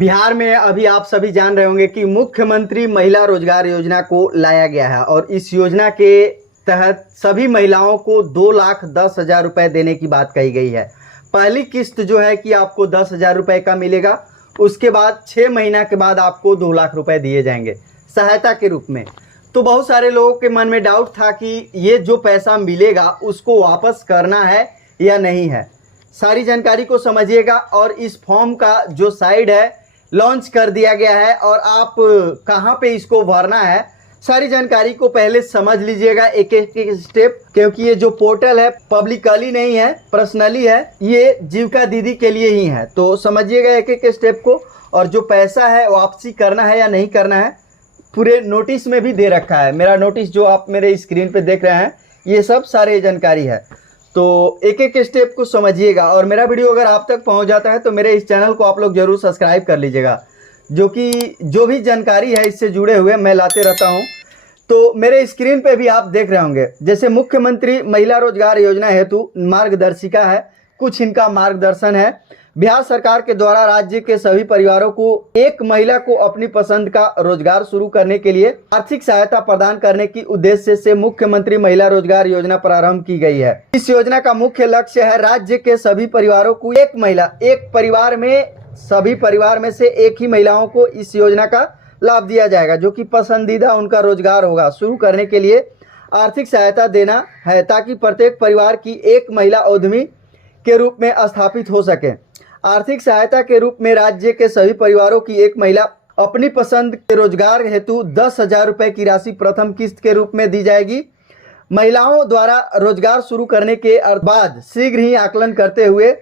बिहार में अभी आप सभी जान रहे होंगे कि मुख्यमंत्री महिला रोजगार योजना को लाया गया है और इस योजना के तहत सभी महिलाओं को 2,10,000 रुपए देने की बात कही गई है। पहली किस्त जो है कि आपको 10,000 रुपए का मिलेगा। उसके बाद 6 महीना के बाद आपको 2 लाख रुपए दिए जाएंगे सहायता के रूप में। तो बहुत सारे लोगों के मन में डाउट था कि ये जो पैसा मिलेगा उसको वापस करना है या नहीं है। सारी जानकारी को समझिएगा और इस फॉर्म का जो साइड है लॉन्च कर दिया गया है और आप कहां पे इसको भरना है सारी जानकारी को पहले समझ लीजिएगा एक एक स्टेप, क्योंकि ये जो पोर्टल है पब्लिकली नहीं है, पर्सनली है, ये जीविका दीदी के लिए ही है। तो समझिएगा एक एक स्टेप को। और जो पैसा है वापसी करना है या नहीं करना है पूरे नोटिस में भी दे रखा है। मेरा नोटिस जो आप मेरे स्क्रीन पे देख रहे हैं ये सब सारे जानकारी है। तो एक एक स्टेप को समझिएगा और मेरा वीडियो अगर आप तक पहुंच जाता है तो मेरे इस चैनल को आप लोग जरूर सब्सक्राइब कर लीजिएगा, जो भी जानकारी है इससे जुड़े हुए मैं लाते रहता हूं। तो मेरे स्क्रीन पे भी आप देख रहे होंगे जैसे मुख्यमंत्री महिला रोजगार योजना हेतु मार्गदर्शिका है, कुछ इनका मार्गदर्शन है। बिहार सरकार के द्वारा राज्य के सभी परिवारों को एक महिला को अपनी पसंद का रोजगार शुरू करने के लिए आर्थिक सहायता प्रदान करने की उद्देश्य से मुख्यमंत्री महिला रोजगार योजना प्रारंभ की गई है। इस योजना का मुख्य लक्ष्य है राज्य के सभी परिवारों को एक महिला, एक परिवार में सभी परिवार में से एक ही महिलाओं को इस योजना का लाभ दिया जाएगा जो कि पसंदीदा उनका रोजगार होगा शुरू करने के लिए आर्थिक सहायता देना है, ताकि प्रत्येक परिवार की एक महिला उद्यमी के रूप में स्थापित हो सके। आर्थिक सहायता के रूप में राज्य के सभी परिवारों की एक महिला अपनी पसंद के रोजगार हेतु 10,000 रुपए की राशि प्रथम किस्त के रूप में दी जाएगी। महिलाओं द्वारा रोजगार शुरू करने के बाद शीघ्र ही आकलन करते हुए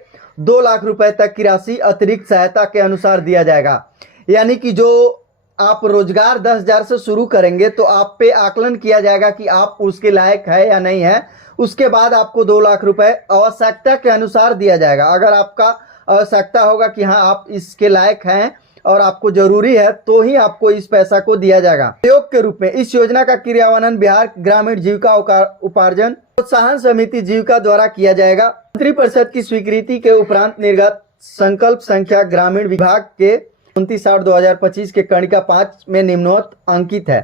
2 लाख रुपए तक की राशि अतिरिक्त सहायता के अनुसार दिया जाएगा। यानी कि जो आप रोजगार 10,000 से शुरू करेंगे तो आप पे आकलन किया जाएगा कि आप उसके लायक है या नहीं है। उसके बाद आपको 2 लाख रुपए आवश्यकता के अनुसार दिया जाएगा। अगर आपका आवश्यकता होगा कि हाँ आप इसके लायक हैं और आपको जरूरी है तो ही आपको इस पैसा को दिया जाएगा। सहयोग के रूप में इस योजना का क्रियान्वयन बिहार ग्रामीण जीविका उपार्जन प्रोत्साहन समिति जीविका द्वारा किया जाएगा। मंत्री परिषद की स्वीकृति के उपरांत निर्गत संकल्प संख्या ग्रामीण विभाग के 29/8/2025 के कणिका 5 में निम्नोक्त अंकित है।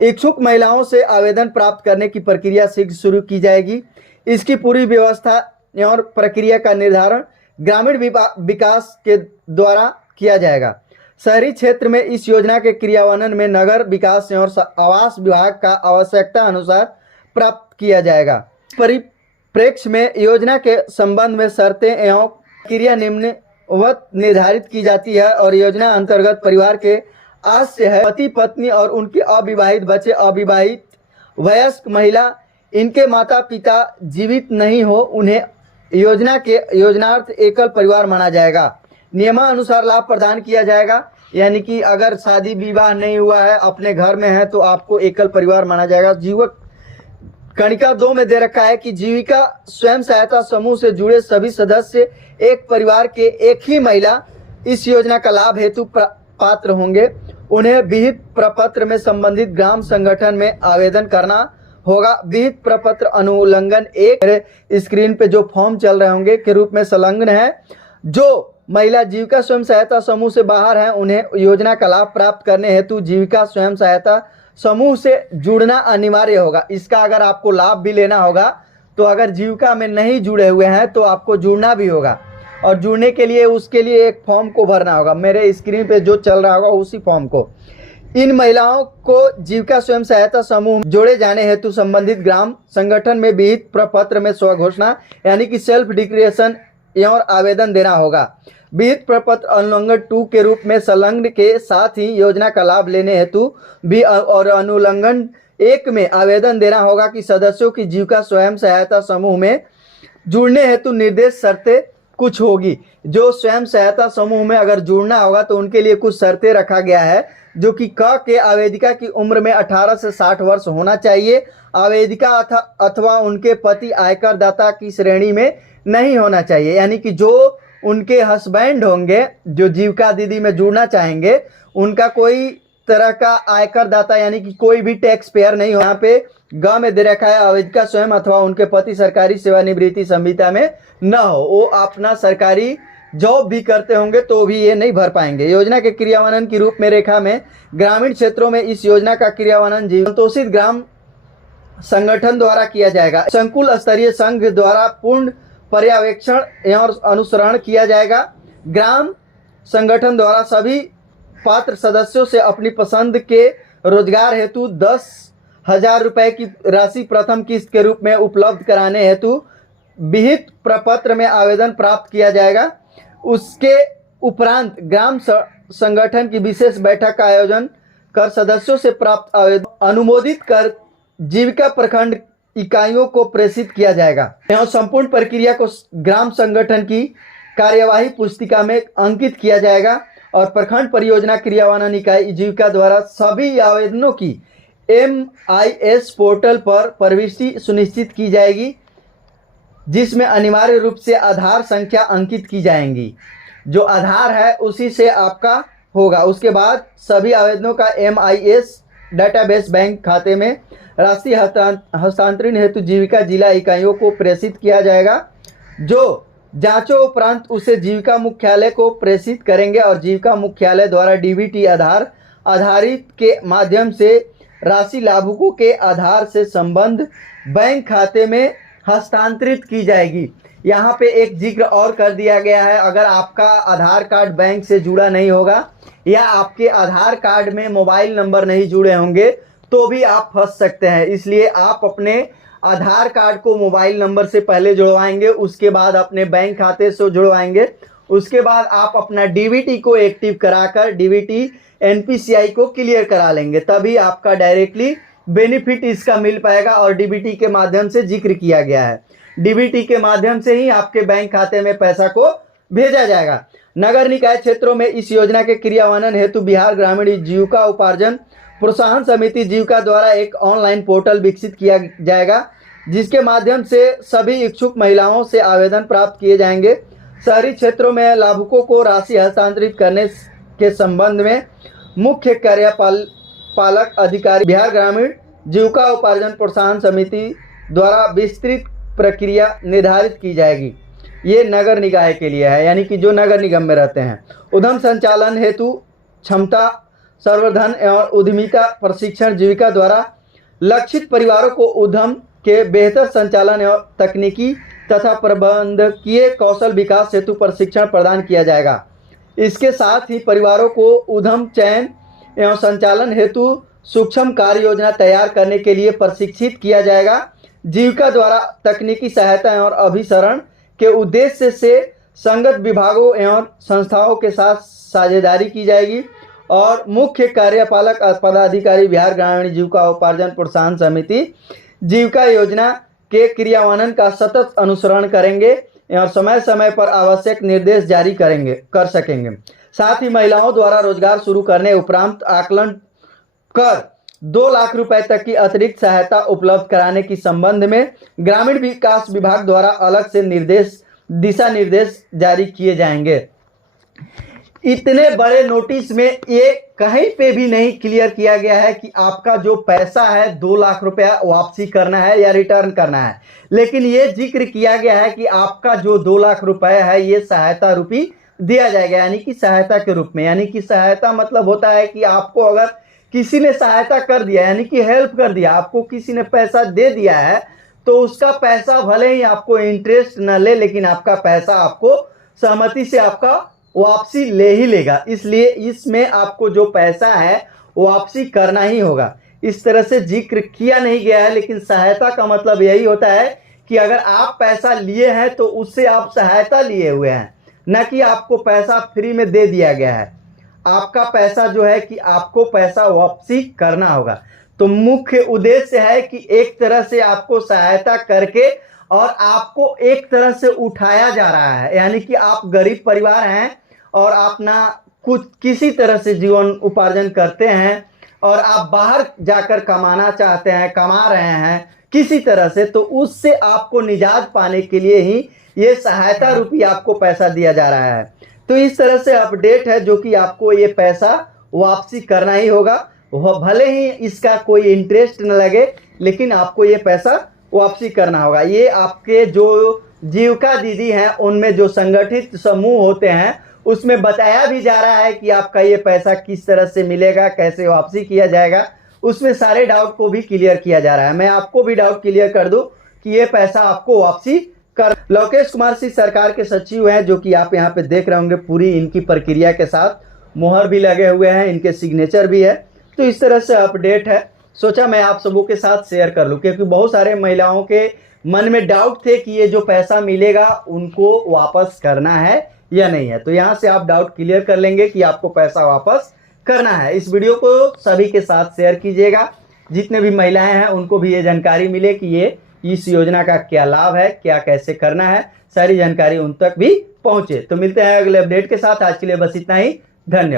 इच्छुक महिलाओं से आवेदन प्राप्त करने की प्रक्रिया शीघ्र शुरू की जाएगी। इसकी पूरी व्यवस्था और प्रक्रिया का निर्धारण ग्रामीण विकास के द्वारा किया जाएगा। शहरी क्षेत्र में इस योजना के क्रियान्वयन में नगर विकास और आवास विभाग का आवश्यकता अनुसार प्राप्त किया जाएगा। परिप्रेक्ष्य में योजना के संबंध में शर्तें एवं क्रिया निम्नवत निर्धारित की जाती है और योजना अंतर्गत परिवार के आश्य है पति पत्नी और उनके अविवाहित बच्चे, अविवाहित वयस्क महिला, इनके माता पिता जीवित नहीं हो, उन्हें योजना के योजनार्थ एकल परिवार माना जाएगा। नियमानुसार लाभ प्रदान किया जाएगा। यानी कि अगर शादी विवाह नहीं हुआ है, अपने घर में है तो आपको एकल परिवार माना जाएगा। जीवक कणिका 2 में दे रखा है कि जीविका स्वयं सहायता समूह से जुड़े सभी सदस्य एक परिवार के एक ही महिला इस योजना का लाभ हेतु पात्र होंगे। उन्हें विहित प्रपत्र में संबंधित ग्राम संगठन में आवेदन करना होगा। विहित प्रपत्र अनुउल्लंघन 1 स्क्रीन पे जो फॉर्म चल रहे होंगे के रूप में संलग्न है। जो महिला जीविका स्वयं सहायता समूह से बाहर हैं उन्हें योजना का लाभ प्राप्त करने हेतु जीविका स्वयं सहायता समूह से जुड़ना अनिवार्य होगा। इसका अगर आपको लाभ भी लेना होगा तो अगर जीविका में नहीं जुड़े हुए हैं तो आपको जुड़ना भी होगा और जुड़ने के लिए उसके लिए एक फॉर्म को भरना होगा। मेरे स्क्रीन पे जो चल रहा होगा उसी फॉर्म को। इन महिलाओं को जीविका स्वयं सहायता समूह जोड़े जाने हेतु संबंधित ग्राम संगठन में विहित प्रपत्र में स्वघोषणा यानी कि सेल्फ डिक्लेरेशन और आवेदन देना होगा। विहित प्रपत्र अनुल्लंघन 2 के रूप में संलग्न के साथ ही योजना का लाभ लेने हेतु भी और अनुल्लंघन 1 में आवेदन देना होगा कि सदस्यों की जीविका स्वयं सहायता समूह में जुड़ने हेतु निर्देश शर्तें कुछ होगी। जो स्वयं सहायता समूह में अगर जुड़ना होगा तो उनके लिए कुछ शर्तें रखा गया है, जो कि क के आवेदिका की उम्र में 18 से 60 वर्ष होना चाहिए। आवेदिका अथवा उनके पति आयकर दाता की श्रेणी में नहीं होना चाहिए। यानी कि जो उनके हस्बैंड होंगे जो जीविका दीदी में जुड़ना चाहेंगे उनका कोई तरह का आयकर दाता यानी कि कोई भी टैक्स पेयर नहीं हो। यहाँ पे ग में दे रखा है आवेदिका स्वयं अथवा उनके पति सरकारी सेवानिवृत्ति संहिता में न हो, वो अपना सरकारी जॉब भी करते होंगे तो भी ये नहीं भर पाएंगे। योजना के क्रियान्वयन की रूप में रेखा में ग्रामीण क्षेत्रों में इस योजना का क्रियान्वयन संतोषित ग्राम संगठन द्वारा किया जाएगा। संकुल स्तरीय संघ द्वारा पूर्ण पर्यवेक्षण एवं अनुसरण किया जाएगा। ग्राम संगठन द्वारा सभी पात्र सदस्यों से अपनी पसंद के रोजगार हेतु 10,000 रुपए की राशि प्रथम किस्त के रूप में उपलब्ध कराने हेतु विहित प्रपत्र में आवेदन प्राप्त किया जाएगा। उसके उपरांत ग्राम संगठन की विशेष बैठक का आयोजन कर सदस्यों से प्राप्त आवेदन अनुमोदित कर जीविका प्रखंड इकाइयों को प्रेषित किया जाएगा एवं संपूर्ण प्रक्रिया को ग्राम संगठन की कार्यवाही पुस्तिका में अंकित किया जाएगा और प्रखंड परियोजना क्रियान्वयन इकाई जीविका द्वारा सभी आवेदनों की MIS पोर्टल पर प्रविष्टि सुनिश्चित की जाएगी, जिसमें अनिवार्य रूप से आधार संख्या अंकित की जाएंगी। जो आधार है उसी से आपका होगा। उसके बाद सभी आवेदनों का MIS डाटाबेस बैंक खाते में राशि हस्तांतरण हेतु जीविका जिला इकाइयों को प्रेषित किया जाएगा, जो जांचों उपरांत उसे जीविका मुख्यालय को प्रेषित करेंगे और जीविका मुख्यालय द्वारा DBT आधारित के माध्यम से राशि लाभुकों के आधार से संबंध बैंक खाते में हस्तांतरित की जाएगी। यहाँ पे एक जिक्र और कर दिया गया है, अगर आपका आधार कार्ड बैंक से जुड़ा नहीं होगा या आपके आधार कार्ड में मोबाइल नंबर नहीं जुड़े होंगे तो भी आप फंस सकते हैं। इसलिए आप अपने आधार कार्ड को मोबाइल नंबर से पहले जुड़वाएंगे, उसके बाद अपने बैंक खाते से जुड़वाएंगे, उसके बाद आप अपना DBT को एक्टिव कराकर DBT NPCI को क्लियर करा लेंगे, तभी आपका डायरेक्टली बेनिफिट इसका मिल पाएगा। और DBT के माध्यम से जिक्र किया गया है, DBT के माध्यम से ही आपके बैंक खाते में पैसा को भेजा जाएगा। नगर निकाय क्षेत्रों में इस योजना के क्रियान्वयन हेतु बिहार ग्रामीण जीविका उपार्जन प्रोत्साहन समिति जीविका द्वारा एक ऑनलाइन पोर्टल विकसित किया जाएगा, जिसके माध्यम से सभी इच्छुक महिलाओं से आवेदन प्राप्त किए जाएंगे। शहरी क्षेत्रों में लाभुकों को राशि हस्तांतरित करने के संबंध में मुख्य कार्यपालक अधिकारी बिहार ग्रामीण जीविका उपार्जन प्रोत्साहन समिति द्वारा विस्तृत प्रक्रिया निर्धारित की जाएगी। ये नगर निकाय के लिए है, यानी कि जो नगर निगम में रहते हैं। उद्यम संचालन हेतु क्षमता संवर्धन एवं उद्यमिता प्रशिक्षण जीविका द्वारा लक्षित परिवारों को उद्यम के बेहतर संचालन एवं तकनीकी तथा प्रबंधकीय कौशल विकास हेतु प्रशिक्षण प्रदान किया जाएगा। इसके साथ ही परिवारों को उद्यम चयन एवं संचालन हेतु सूक्ष्म कार्य योजना तैयार करने के लिए प्रशिक्षित किया जाएगा। जीविका द्वारा तकनीकी सहायता एवं अभिसरण के उद्देश्य से संगत विभागों एवं संस्थाओं के साथ साझेदारी की जाएगी और मुख्य कार्यपालक पदाधिकारी बिहार ग्रामीण जीविका उपार्जन प्रोत्साहन समिति जीविका योजना के क्रियान्वयन का सतत अनुसरण करेंगे और समय समय पर आवश्यक निर्देश जारी कर सकेंगे। साथ ही महिलाओं द्वारा रोजगार शुरू करने उपरांत आकलन कर 2 लाख रुपए तक की अतिरिक्त सहायता उपलब्ध कराने की संबंध में ग्रामीण विकास विभाग द्वारा अलग से दिशा निर्देश जारी किए जाएंगे। इतने बड़े नोटिस में ये कहीं पे भी नहीं क्लियर किया गया है कि आपका जो पैसा है 2 लाख रुपया वापसी करना है या रिटर्न करना है, लेकिन ये जिक्र किया गया है कि आपका जो 2 लाख रुपए है ये सहायता रूपी दिया जाएगा, यानी कि सहायता के रूप में। यानी कि सहायता मतलब होता है कि आपको अगर किसी ने सहायता कर दिया, यानी कि हेल्प कर दिया, आपको किसी ने पैसा दे दिया है, तो उसका पैसा भले ही आपको इंटरेस्ट न ले, लेकिन आपका पैसा आपको सहमति से आपका वापसी ले ही लेगा। इसलिए इसमें आपको जो पैसा है वापसी करना ही होगा। इस तरह से जिक्र किया नहीं गया है, लेकिन सहायता का मतलब यही होता है कि अगर आप पैसा लिए हैं तो उससे आप सहायता लिए हुए हैं, न कि आपको पैसा फ्री में दे दिया गया है। आपका पैसा जो है कि आपको पैसा वापसी करना होगा। तो मुख्य उद्देश्य है कि एक तरह से आपको सहायता करके और आपको एक तरह से उठाया जा रहा है, यानी कि आप गरीब परिवार हैं और आप ना कुछ किसी तरह से जीवन उपार्जन करते हैं और आप बाहर जाकर कमाना चाहते हैं, कमा रहे हैं किसी तरह से, तो उससे आपको निजात पाने के लिए ही ये सहायता रूपी आपको पैसा दिया जा रहा है। तो इस तरह से अपडेट है जो कि आपको ये पैसा वापसी करना ही होगा। वह भले ही इसका कोई इंटरेस्ट न लगे, लेकिन आपको ये पैसा वापसी करना होगा। ये आपके जो जीविका दीदी हैं उनमें जो संगठित समूह होते हैं उसमें बताया भी जा रहा है कि आपका ये पैसा किस तरह से मिलेगा, कैसे वापसी किया जाएगा, उसमें सारे डाउट को भी क्लियर किया जा रहा है। मैं आपको भी डाउट क्लियर कर दूं कि ये पैसा आपको वापसी कर। लोकेश कुमार सिंह सरकार के सचिव हैं, जो कि आप यहाँ पे देख रहे होंगे, पूरी इनकी प्रक्रिया के साथ मोहर भी लगे हुए हैं, इनके सिग्नेचर भी है। तो इस तरह से अपडेट है, सोचा मैं आप सबों के साथ शेयर कर लूं, क्योंकि बहुत सारे महिलाओं के मन में डाउट थे कि ये जो पैसा मिलेगा उनको वापस करना है या नहीं है। तो यहाँ से आप डाउट क्लियर कर लेंगे कि आपको पैसा वापस करना है। इस वीडियो को सभी के साथ शेयर कीजिएगा, जितने भी महिलाएं हैं उनको भी ये जानकारी मिले कि ये इस योजना का क्या लाभ है, क्या कैसे करना है, सारी जानकारी उन तक भी पहुंचे। तो मिलते हैं अगले अपडेट के साथ, आज के लिए बस इतना ही, धन्यवाद।